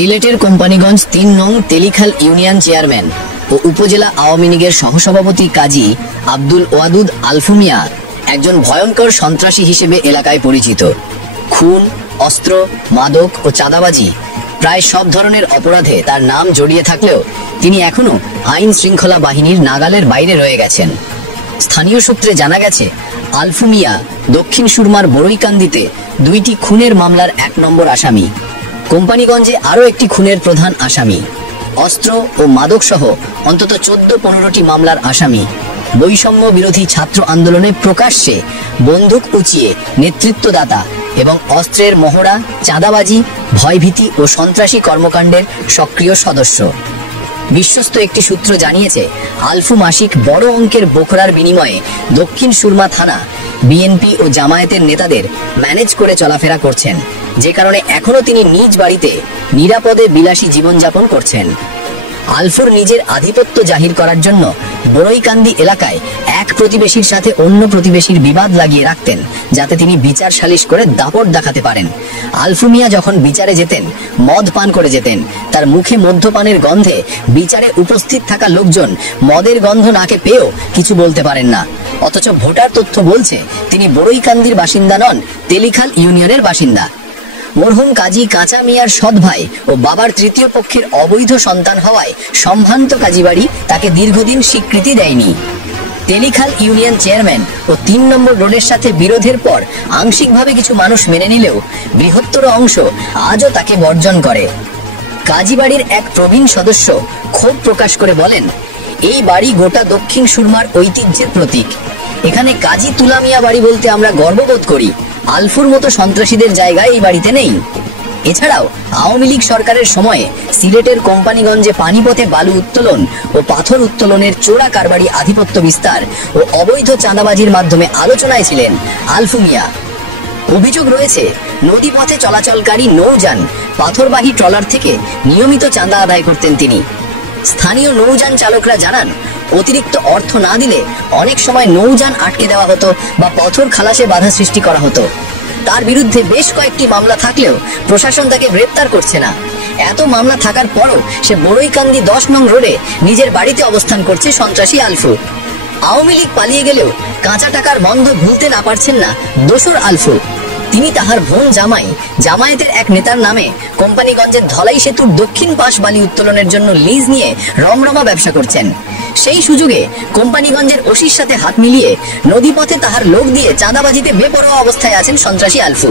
সিলেটের কোম্পানিগঞ্জ ৩ নং Telikhal union chairman ও উপজেলা আওয়ামী লীগের সহসভাপতি কাজী আব্দুল ওয়াদুদ আলফু মিয়া একজন ভয়ঙ্কর সন্ত্রাসী হিসেবে এলাকায় পরিচিত। খুন, অস্ত্র, মাদক ও চাঁদাবাজি প্রায় সব ধরনের অপরাধে তার নাম জড়িয়ে থাকলেও তিনি এখনো আইন শৃঙ্খলা বাহিনীর নাগালের বাইরে রয়ে গেছেন। স্থানীয় সূত্রে জানা গেছে, আলফু মিয়া দক্ষিণ সুরমার বড়ইকান্দিতে ২টি খুনের মামলার ১ নম্বর আসামি, কোম্পানিগঞ্জে আরও একটি খুনের প্রধান আসামি, অস্ত্র ও মাদক সহ অন্তত ১৪-১৫টি মামলার আসামি। বৈষম্য বিরোধী ছাত্র আন্দোলনে প্রকাশ্যে বন্দুক উঁচিয়ে নেতৃত্বদাতা এবং অস্ত্রের মহড়া, চাঁদাবাজি, ভয়ভীতি ও সন্ত্রাসী কর্মকাণ্ডের সক্রিয় সদস্য। বিশ্বস্ত একটি সূত্র জানিয়েছে, আলফু মাসিক বড় অঙ্কের বোখরার বিনিময়ে দক্ষিণ সুরমা থানা, বিএনপি ও জামায়াতের নেতাদের ম্যানেজ করে চলাফেরা করছেন, যে কারণে এখনো তিনি নিজ বাড়িতে নিরাপদে বিলাসী জীবনযাপন করছেন। আলফুর নিজের আধিপত্য জাহির করার জন্য বড়ইকান্দি এলাকায় এক প্রতিবেশীর সাথে অন্য প্রতিবেশীর বিবাদ লাগিয়ে রাখতেন, যাতে তিনি বিচার সালিশ করে দাপট দেখাতে পারেন। আলফু মিয়া যখন বিচারে যেতেন, মদ পান করে যেতেন। তার মুখে মদ্যপানের গন্ধে বিচারে উপস্থিত থাকা লোকজন মদের গন্ধ নাকে পেয়েও কিছু বলতে পারেন না। অথচ ভোটার তথ্য বলছে তিনি বড়ইকান্দির বাসিন্দা নন, তেলিখাল ইউনিয়নের বাসিন্দা। মরহুম কাজী কাঁচা মিয়ার সৎ ভাই ও বাবার তৃতীয় পক্ষের অবৈধ সন্তান হওয়ায় সম্ভ্রান্ত কাজীবাড়ি তাকে দীর্ঘদিন স্বীকৃতি দেয়নি। তেলিখাল ইউনিয়ন চেয়ারম্যান ও ৩ নম্বর রোডের সাথে বিরোধের পর আংশিকভাবে কিছু মানুষ মেনে নিলেও বৃহত্তর অংশ আজও তাকে বর্জন করে। কাজীবাড়ির এক প্রবীণ সদস্য ক্ষোভ প্রকাশ করে বলেন, এই বাড়ি গোটা দক্ষিণ সুরমার ঐতিহ্যের প্রতীক। এখানে কাজী তুলা মিয়া বাড়ি বলতে আমরা গর্ববোধ করি। আলফুর মতো সন্ত্রাসীদের জায়গায় এই বাড়িতে নেই। এছাড়াও আওয়ামী লীগ সরকারের সময়ে সিলেটের কোম্পানিগঞ্জে পানিপথে বালু উত্তোলন ও পাথর উত্তোলনের চোরা কারবারি আধিপত্য বিস্তার ও অবৈধ চাঁদাবাজির মাধ্যমে আলোচনায় ছিলেন আলফু মিয়া। অভিযোগ রয়েছে, নদীপথে চলাচলকারী নৌযান, পাথরবাহী ট্রলার থেকে নিয়মিত চাঁদা আদায় করতেন তিনি। স্থানীয় নৌযান চালকরা জানান, অতিরিক্ত অর্থ না দিলে অনেক সময় নৌযান আটকে দেওয়া হতো বা পথর খালাসে বাধা সৃষ্টি করা হতো। তার বিরুদ্ধে বেশ কয়েকটি মামলা থাকলেও প্রশাসন তাকে গ্রেপ্তার করছে না। এত মামলা থাকার পরও সে বড়ইকান্দি ১০ নং রোডে নিজের বাড়িতে অবস্থান করছে সন্ত্রাসী আলফু। আওয়ামী লীগ পালিয়ে গেলেও কাঁচা টাকার বন্ধ ভুলতে না পারছেন না দোসর আলফু। তিনি তাহার বোন জামাই জামায়াতের এক নেতার নামে কোম্পানিগঞ্জের ধলাই সেতুর দক্ষিণ পাশ বালি উত্তোলনের জন্য লিজ নিয়ে রমরমা ব্যবসা করছেন। সেই সুযোগে কোম্পানিগঞ্জের ওসির সাথে হাত মিলিয়ে নদীপথে তাহার লোক দিয়ে চাঁদাবাজিতে বেপরোয়া অবস্থায় আছেন সন্ত্রাসী আলফু।